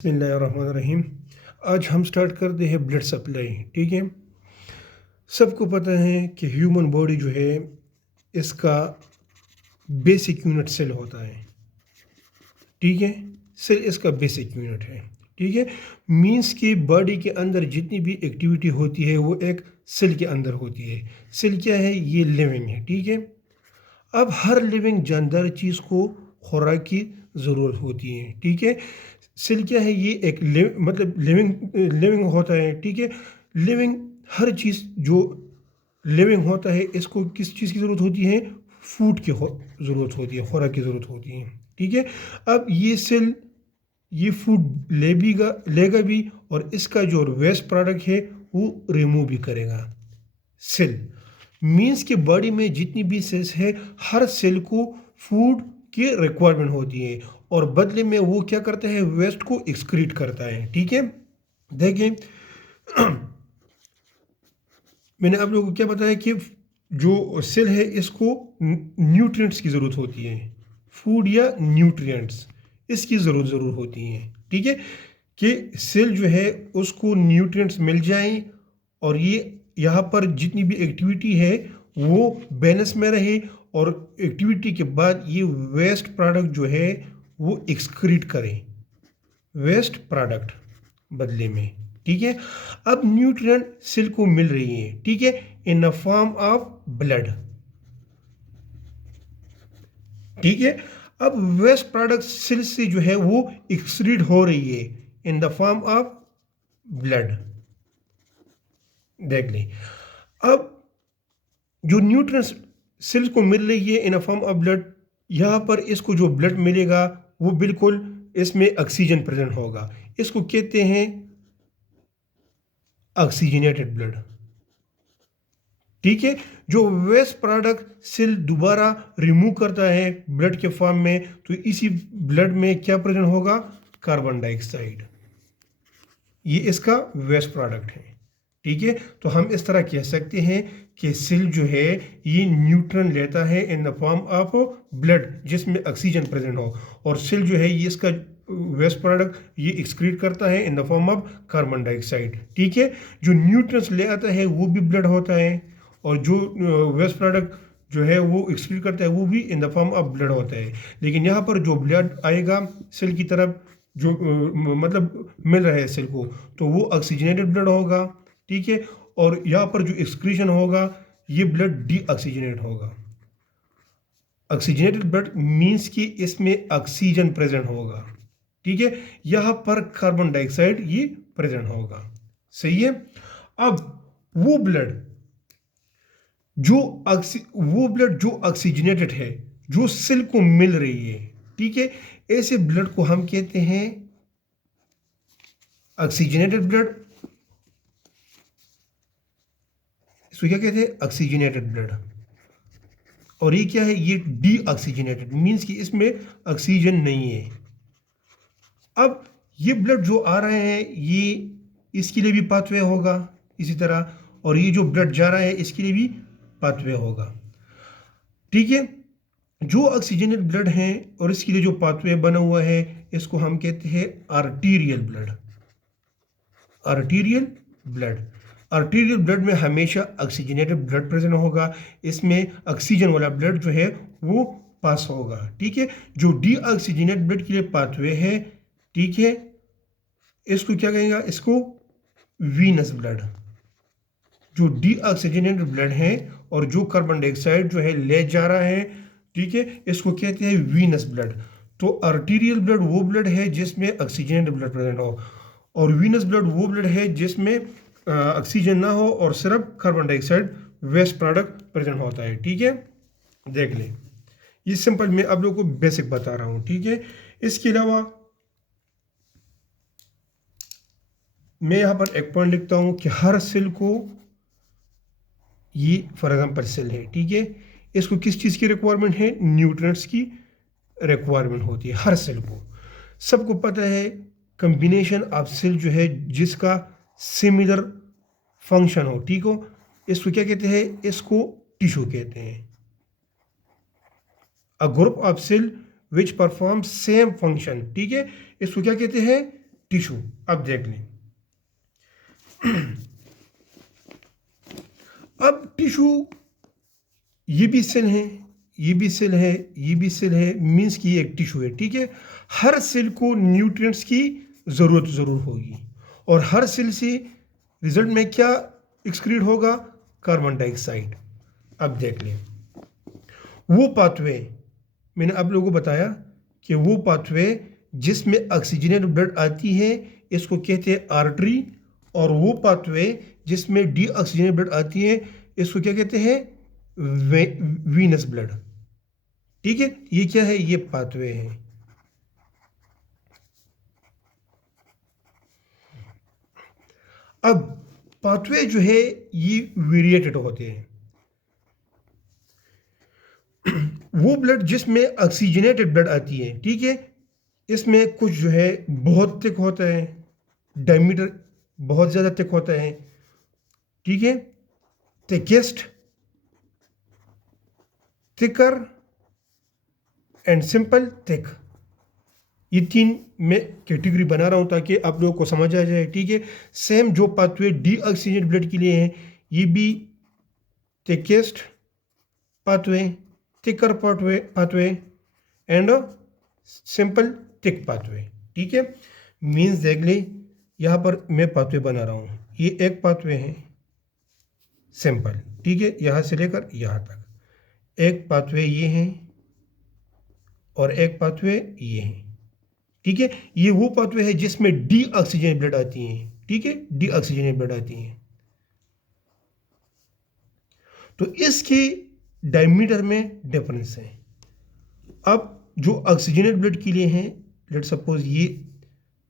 बिस्मिल्लाहिर्रहमानिर्रहीम। आज हम स्टार्ट करते हैं ब्लड सप्लाई। ठीक है, सबको पता है कि ह्यूमन बॉडी जो है इसका बेसिक यूनिट सेल होता है। ठीक है, सेल इसका बेसिक यूनिट है। ठीक है, मींस कि बॉडी के अंदर जितनी भी एक्टिविटी होती है वो एक सेल के अंदर होती है। सेल क्या है? ये लिविंग है। ठीक है, अब हर लिविंग जानदार चीज़ को खुराक की ज़रूरत होती है। ठीक है, सेल क्या है? ये एक मतलब लिविंग होता है। ठीक है, लिविंग हर चीज़ जो लिविंग होता है इसको किस चीज़ की ज़रूरत होती है? फूड की ज़रूरत होती है, खुराक की ज़रूरत होती है। ठीक है, अब ये सेल ये फूड लेगा भी और इसका जो वेस्ट प्रोडक्ट है वो रिमूव भी करेगा। सेल मीन्स के बॉडी में जितनी भी सेल्स है हर सेल को फूड की रिक्वायरमेंट होती है और बदले में वो क्या करता है? वेस्ट को एक्सक्रीट करता है। ठीक है, देखिए मैंने आप लोगों को क्या बताया कि जो सेल है इसको न्यूट्रिएंट्स की ज़रूरत होती है, फूड या न्यूट्रिएंट्स इसकी ज़रूर होती है। ठीक है, कि सेल जो है उसको न्यूट्रिएंट्स मिल जाएं और ये यहाँ पर जितनी भी एक्टिविटी है वो बैलेंस में रहे और एक्टिविटी के बाद ये वेस्ट प्रोडक्ट जो है वो एक्सक्रीट करें, वेस्ट प्रोडक्ट बदले में। ठीक है, अब न्यूट्रिएंट सेल को मिल रही है। ठीक है, in the form of blood. ठीक है, अब वेस्ट प्रोडक्ट सेल से जो है वो एक्सक्रीट हो रही है in the form of blood. देख लें, अब जो न्यूट्रिएंट्स सेल्स को मिल रही है इन अ फॉर्म ऑफ ब्लड, यहाँ पर इसको जो ब्लड मिलेगा वो बिल्कुल इसमें ऑक्सीजन प्रेजेंट होगा। इसको कहते हैं ऑक्सीजनेटेड ब्लड। ठीक है, जो वेस्ट प्रोडक्ट सेल दोबारा रिमूव करता है ब्लड के फॉर्म में, तो इसी ब्लड में क्या प्रेजेंट होगा? Carbon dioxide. ये इसका वेस्ट प्रोडक्ट है। ठीक है, तो हम इस तरह कह सकते हैं कि सेल जो है ये न्यूट्रॉन लेता है in the form of blood जिसमें ऑक्सीजन प्रेजेंट हो, और सेल जो है ये इसका वेस्ट प्रोडक्ट ये एक्सक्रीट करता है in the form of carbon dioxide. ठीक है, जो न्यूट्रिएंट्स ले आता है वो भी ब्लड होता है और जो वेस्ट प्रोडक्ट जो है वो एक्सक्रीट करता है वो भी in the form of blood होता है। लेकिन यहाँ पर जो ब्लड आएगा सेल की तरफ जो मतलब मिल रहा है सेल को, तो वो ऑक्सीजनेटेड ब्लड होगा। ठीक है, और यहाँ पर जो एक्सक्रीशन होगा ये ब्लड डीऑक्सीजनेट होगा। ऑक्सीजनेटेड ब्लड मीन्स कि इसमें ऑक्सीजन प्रेजेंट होगा। ठीक है, यहाँ पर कार्बन डाइऑक्साइड ये प्रेजेंट होगा। सही है, अब वो ब्लड जो ऑक्सीजनेटेड है जो सेल को मिल रही है, ठीक है, ऐसे ब्लड को हम कहते हैं ऑक्सीजनेटेड ब्लड। इसको क्या कहते हैं? Oxygenated blood. और ये क्या है? ये डीऑक्सीजनेटेड मीन्स कि इसमें ऑक्सीजन नहीं है। अब ये ब्लड जो आ रहे हैं ये इसके लिए भी पाथवे होगा इसी तरह, और ये जो ब्लड जा रहा है इसके लिए भी पाथवे होगा। ठीक है, जो ऑक्सीजनेटेड ब्लड है और इसके लिए जो पाथवे बना हुआ है इसको हम कहते हैं arterial blood. Arterial blood, arterial blood में हमेशा ऑक्सीजनेटेड ब्लड प्रेजेंट होगा, इसमें ऑक्सीजन वाला ब्लड जो है वो पास होगा। ठीक है, जो डीऑक्सीजनेटेड ब्लड के लिए पाथवे है, ठीक है, इसको क्या कहेगा? इसको वीनस ब्लड। जो डीऑक्सीजनेटेड ब्लड है और जो कार्बन डाइऑक्साइड जो है ले जा रहा है, ठीक है, इसको कहते हैं वीनस ब्लड। तो आर्टीरियल ब्लड वो ब्लड है जिसमें ऑक्सीजनेटेड ब्लड प्रेजेंट हो, और वीनस ब्लड वो ब्लड है जिसमें ऑक्सीजन ना हो और सिर्फ carbon dioxide waste product present होता है। ठीक है, देख लें, ये सिंपल मैं आप लोगों को बेसिक बता रहा हूँ। ठीक है, इसके अलावा मैं यहाँ पर एक पॉइंट लिखता हूँ कि हर सेल को, ये फॉर एग्जांपल सेल है, ठीक है, इसको किस चीज़ की रिक्वायरमेंट है? न्यूट्रिएंट्स की रिक्वायरमेंट होती है हर सेल को। सबको पता है कम्बिनेशन ऑफ सेल जो है जिसका सिमिलर फंक्शन हो, ठीक हो, इसको क्या कहते हैं? इसको टिश्यू कहते हैं। A group of cell which perform same function, ठीक है, इसको क्या कहते हैं? टिश्यू। अब देख लें, अब टिश्यू, ये भी सेल है, ये भी सेल है, ये भी सेल है, मीन्स कि ये एक टिश्यू है, ठीक है। हर सेल को न्यूट्रिएंट्स की ज़रूरत ज़रूर होगी, और हर सेल से रिजल्ट में क्या एक्सक्रीट होगा? Carbon dioxide. अब देख लें, वो पाथवे मैंने आप लोगों को बताया कि वो पाथवे जिसमें ऑक्सीजनेटेड ब्लड आती है इसको कहते हैं आर्टरी, और वो पाथवे जिसमें डीऑक्सीजनेटेड ब्लड आती है इसको क्या कहते हैं? वीनस ब्लड, ठीक है। ये क्या है? ये पाथवे है। अब पाथवे जो है ये वेरिएटेड होते हैं। वो ब्लड जिसमें ऑक्सीजनेटेड ब्लड आती है, ठीक है, इसमें कुछ जो है बहुत थिक होता है, डायमीटर बहुत ज़्यादा थिक होता है, ठीक है, thickest, thicker and simple thick. ये तीन मैं कैटेगरी बना रहा हूँ ताकि आप लोगों को समझ आ जाए, ठीक है। सेम जो पाथवे डीऑक्सीजनेटेड ब्लड के लिए है, ये भी thickest pathway, thicker pathway and simple thick pathway, ठीक है। मीन्स देख ले, यहाँ पर मैं पाथवे बना रहा हूँ, ये एक पाथवे है सिंपल, ठीक है, यहाँ से लेकर यहाँ तक। एक पाथवे ये है और एक पाथवे ये है, ठीक है। ये वो पाथवे है जिसमें डीऑक्सीजनेटेड ब्लड आती है, ठीक है, डीऑक्सीजनेटेड ब्लड आती है। तो इसके डायमीटर में डिफरेंस है। अब जो ऑक्सीजनेटेड ब्लड के लिए हैं, लेट सपोज ये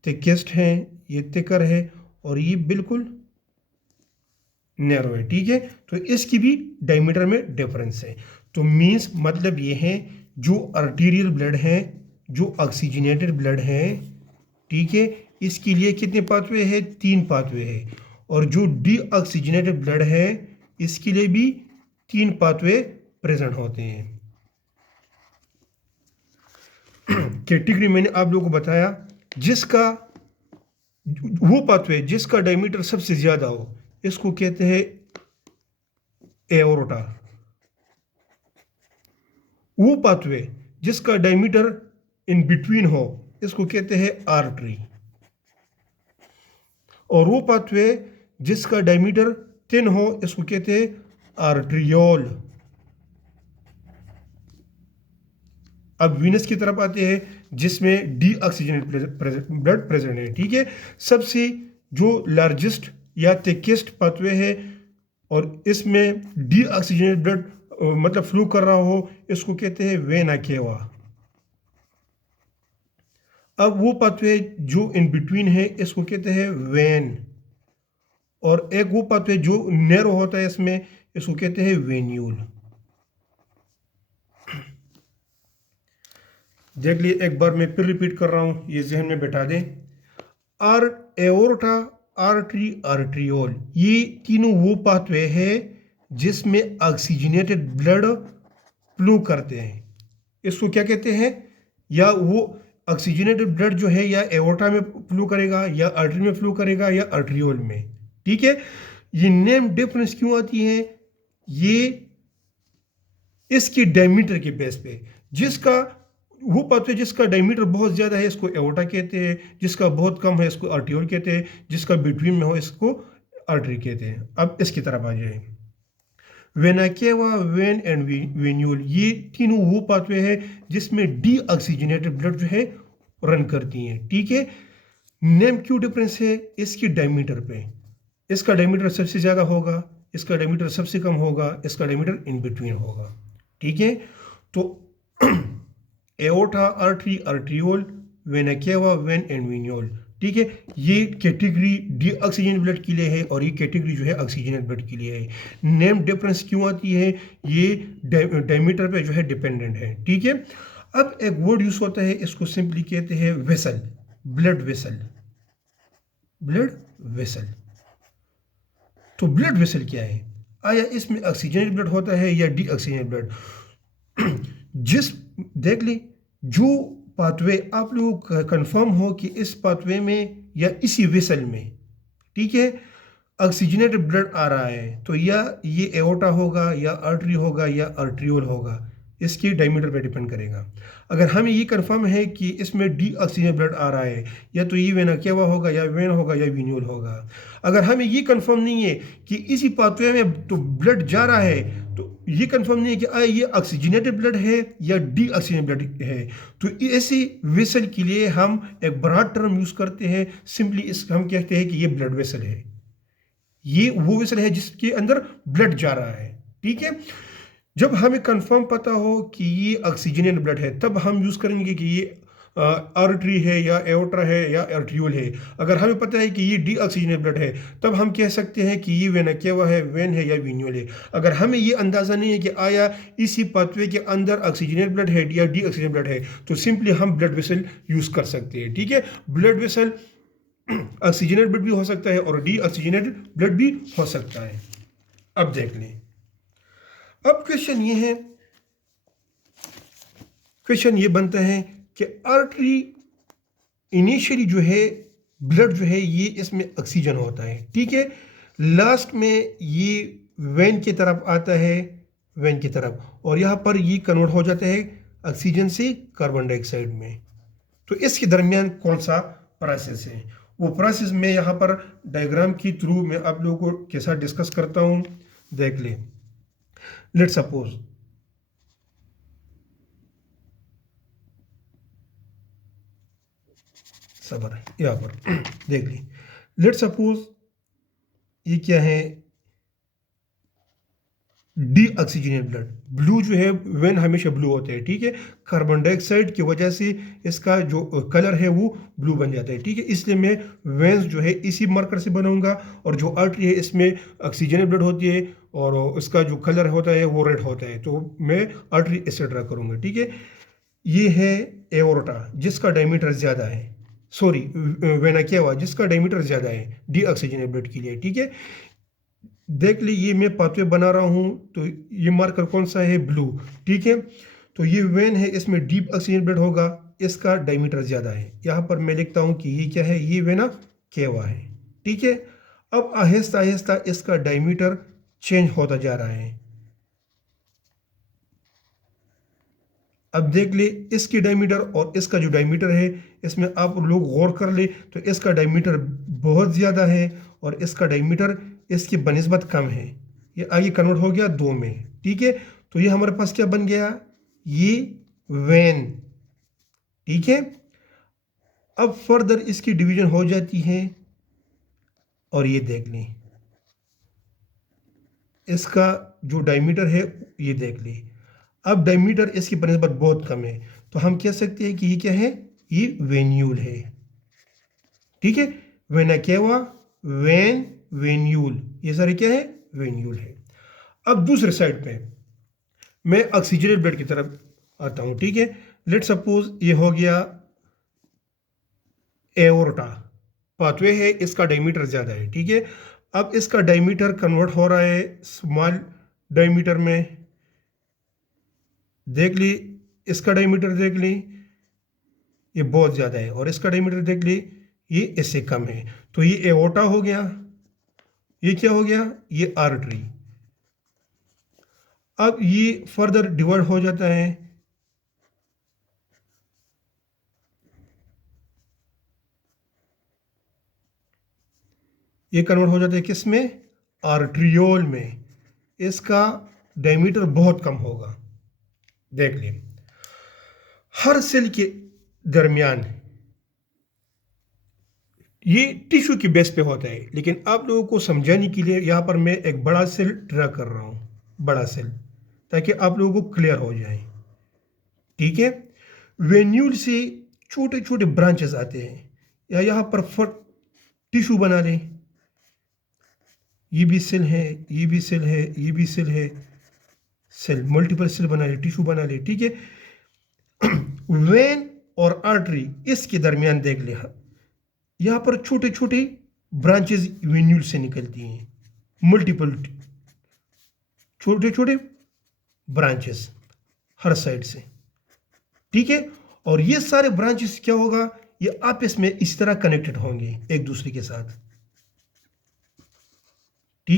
थिकेस्ट है, ये थिकर है, और ये बिल्कुल नैरो है, ठीक है। तो इसकी भी डायमीटर में डिफरेंस है। तो मीन्स मतलब ये है, जो आर्टीरियल ब्लड है, जो ऑक्सीजनेटेड ब्लड है, ठीक है, इसके लिए कितने पाथवे हैं? 3 पाथवे है। और जो डीऑक्सीजनेटेड ब्लड है इसके लिए भी 3 पाथवे प्रेजेंट होते हैं। कैटेगरी मैंने आप लोगों को बताया, जिसका वो पाथवे जिसका डायमीटर सबसे ज्यादा हो इसको कहते हैं एओर्टा। वो पाथवे जिसका डायमीटर इन बिटवीन हो इसको कहते हैं आर्टरी। और वो पाथवे जिसका डायमीटर थिन हो इसको कहते हैं आर्ट्रियोल। अब वीनस की तरफ आते हैं जिसमें डीऑक्सीजनेटेड ब्लड प्रेजेंट है, ठीक है। सबसे जो लार्जेस्ट या थिकेस्ट पाथवे है और इसमें डीऑक्सीजनेटेड ब्लड मतलब फ्लो कर रहा हो इसको कहते हैं वेना केवा। अब वो पाथवे जो इन बिटवीन है इसको कहते हैं वेन, और एक वो पाथवे जो नैरो होता है इसमें इसको कहते हैं वेन्यूल। देख लिए, एक बार मैं फिर रिपीट कर रहा हूँ, ये जहन में बैठा दें। एओर्टा, आर्टरी, आर्ट्रियोल, ये तीनों वो पाथवे है जिसमें ऑक्सीजनेटेड ब्लड फ्लो करते हैं। इसको क्या कहते हैं? या वो ऑक्सीजनेटेड ब्लड जो है या एओर्टा में फ्लो करेगा, या आर्टरी में फ्लो करेगा, या आर्ट्रियोल में, ठीक है। ये नेम डिफरेंस क्यों आती है? ये इसकी डायमीटर के बेस पे, जिसका वो पाथवे जिसका डायमीटर बहुत ज़्यादा है इसको एओर्टा कहते हैं, जिसका बहुत कम है इसको आर्ट्रियोल कहते हैं, जिसका बिटवीन में हो इसको आर्टरी कहते हैं। अब इसकी तरफ आ जाए, vena cava, when and venule, ये तीनों वो पाथवे है जिसमें डीऑक्सीजनेटेड ब्लड जो है रन करती हैं, ठीक है। नेम क्यों डिफरेंस है? इसकी डायमीटर पे, इसका डायमीटर सबसे ज़्यादा होगा, इसका डायमीटर सबसे कम होगा, इसका डायमीटर इन बिटवीन होगा, ठीक है। तो aorta, artery, arteriole, vena cava, when and venule, ठीक है। ये कैटेगरी डीऑक्सीजनेटेड ब्लड के लिए है और ये कैटेगरी जो है ऑक्सीजनेटेड ब्लड के लिए है। नेम डिफरेंस क्यों आती है? ये डायमीटर पे जो है डिपेंडेंट है, ठीक है। अब एक वर्ड यूज होता है, इसको सिंपली कहते हैं vessel, blood vessel, blood vessel. तो ब्लड वेसल क्या है? आया इसमें ऑक्सीजनेटेड ब्लड होता है या डीऑक्सीजनेटेड ब्लड? जिस देख ली, जो पाथवे आप लोगों को कंफर्म हो कि इस पाथवे में या इसी वेसल में, ठीक है, ऑक्सीजनेटेड ब्लड आ रहा है, तो या ये एओर्टा होगा या आर्टरी होगा या आर्ट्रियोल होगा, इसकी डायमीटर पे डिपेंड करेगा। अगर हमें ये कंफर्म है कि इसमें डी ऑक्सीजन ब्लड आ रहा है, या तो ये वेना केवा होगा या वेन होगा या वीन्यूल होगा। अगर हमें ये कंफर्म नहीं है कि इसी पाथवे में तो ब्लड जा रहा है, तो ये कंफर्म नहीं है कि ये ऑक्सीजनेटेड ब्लड है या डी ऑक्सीजन ब्लड है, तो ऐसी वेसल के लिए हम एक ब्रॉड टर्म यूज़ करते हैं, सिंपली इस हम कहते हैं कि ये ब्लड वेसल है, ये वो वेसल है जिसके अंदर ब्लड जा रहा है, ठीक है। जब हमें कंफर्म पता हो कि ये ऑक्सीजनेटेड ब्लड है, तब हम यूज़ करेंगे कि ये आर्टरी है या एओर्टा है या आर्ट्रियोल है। अगर हमें पता है कि ये डी ऑक्सीजनेटेड ब्लड है, तब हम कह सकते हैं कि ये वेना केवा है, वेन है या वीन्यूल है। अगर हमें ये अंदाज़ा नहीं है कि आया इसी पाथवे के अंदर ऑक्सीजनेटेड ब्लड है या डी ऑक्सीजन ब्लड है, तो सिंपली हम ब्लड वेसल यूज़ कर सकते हैं, ठीक है। ब्लड वेसल ऑक्सीजनेटेड ब्लड भी हो सकता है और डी ऑक्सीजनेटेड ब्लड भी हो सकता है। अब देख लें, अब क्वेश्चन ये बनता है कि आर्टरी इनिशियली जो है ब्लड जो है ये इसमें ऑक्सीजन होता है, ठीक है, लास्ट में ये वेन की तरफ आता है, वेन की तरफ, और यहाँ पर ये कन्वर्ट हो जाता है ऑक्सीजन से कार्बन डाइऑक्साइड में। तो इसके दरमियान कौन सा प्रोसेस है, वो प्रोसेस मैं यहाँ पर डायग्राम के थ्रू मैं आप लोगों को के साथ डिस्कस करता हूँ। देख ले, लेट सपोज सबर है यहाँ पर देख ली, लेट सपोज ये क्या है, डी ऑक्सीजनेटेड ब्लड, ब्लू जो है वेन हमेशा ब्लू होते हैं, ठीक है, कार्बन डाइऑक्साइड की वजह से इसका जो कलर है वो ब्लू बन जाता है, ठीक है, इसलिए मैं वेन्स जो है इसी मार्कर से बनाऊंगा, और जो आर्टरी है इसमें ऑक्सीजनेटेड ब्लड होती है और उसका जो कलर होता है वो रेड होता है, तो मैं आर्टरी ऐसे ड्रा करूंगा, ठीक है। ये है एओर्टा जिसका डायमीटर ज़्यादा है, सॉरी वेना केवा जिसका डायमीटर ज़्यादा है डी ऑक्सीजनेटेड ब्लड के लिए, ठीक है। देख ली, ये मैं पाथवे बना रहा हूँ, तो ये मार्कर कौन सा है, ब्लू, ठीक है। तो ये वेन है, इसमें डीप ऑक्सीजन ब्लड होगा, इसका डायमीटर ज़्यादा है, यहाँ पर मैं लिखता हूँ कि ये क्या है, ये वेना केवा है, ठीक है। अब आहिस्ता आहिस्ता इसका डायमीटर चेंज होता जा रहा है। अब देख ले, इसकी डायमीटर और इसका जो डायमीटर है, इसमें आप लोग गौर कर ले, तो इसका डायमीटर बहुत ज़्यादा है और इसका डायमीटर इसकी बनिस्बत कम है, ये आगे कन्वर्ट हो गया 2 में, ठीक है। तो ये हमारे पास क्या बन गया, ये वेन, ठीक है। अब फर्दर इसकी डिवीजन हो जाती है, और ये देख लें इसका जो डायमीटर है, ये देख लें, अब डायमीटर इसकी बनिस्बत बहुत कम है, तो हम कह सकते हैं कि ये क्या है, ये वेन्यूल है, ठीक है। वेना केवा, वेन, वेन्यूल, ये सारे क्या है, वेन्यूल है। अब दूसरे साइड पे मैं ऑक्सीजनेटेड ब्लड की तरफ आता हूं, ठीक है। लेट सपोज ये हो गया एओर्टा, पाथवे है, इसका डायमीटर ज़्यादा है, ठीक है। अब इसका डायमीटर कन्वर्ट हो रहा है स्मॉल डायमीटर में, देख ली, इसका डायमीटर देख ली, ये बहुत ज़्यादा है, और इसका डायमीटर देख ली, ये इससे कम है, तो ये एओर्टा हो गया, ये क्या हो गया, ये आर्टरी। अब ये फर्दर डिवाइड हो जाता है, ये कन्वर्ट हो जाता है किस में, आर्ट्रियोल में, इसका डायमीटर बहुत कम होगा। देख लें, हर सेल के दरमियान ये टिश्यू की बेस पे होता है, लेकिन आप लोगों को समझाने के लिए यहाँ पर मैं एक बड़ा सेल ड्रा कर रहा हूँ, बड़ा सेल, ताकि आप लोगों को क्लियर हो जाए, ठीक है। वेन्यूल से छोटे छोटे ब्रांचेस आते हैं, या यहाँ पर टिश्यू बना लें, ये भी सेल है, ये भी सेल है, ये भी सेल है, सेल मल्टीपल सेल बना ले, टिश्यू बना ले, ठीक है। वेन और आर्टरी इसके दरमियान देख ले, यहाँ पर छोटे छोटे ब्रांचेस वेन्यूल से निकलती हैं, मल्टीपल छोटे छोटे ब्रांचेस हर साइड से, ठीक है। और ये सारे ब्रांचेस क्या होगा, ये आपस में इस तरह कनेक्टेड होंगे एक दूसरे के साथ।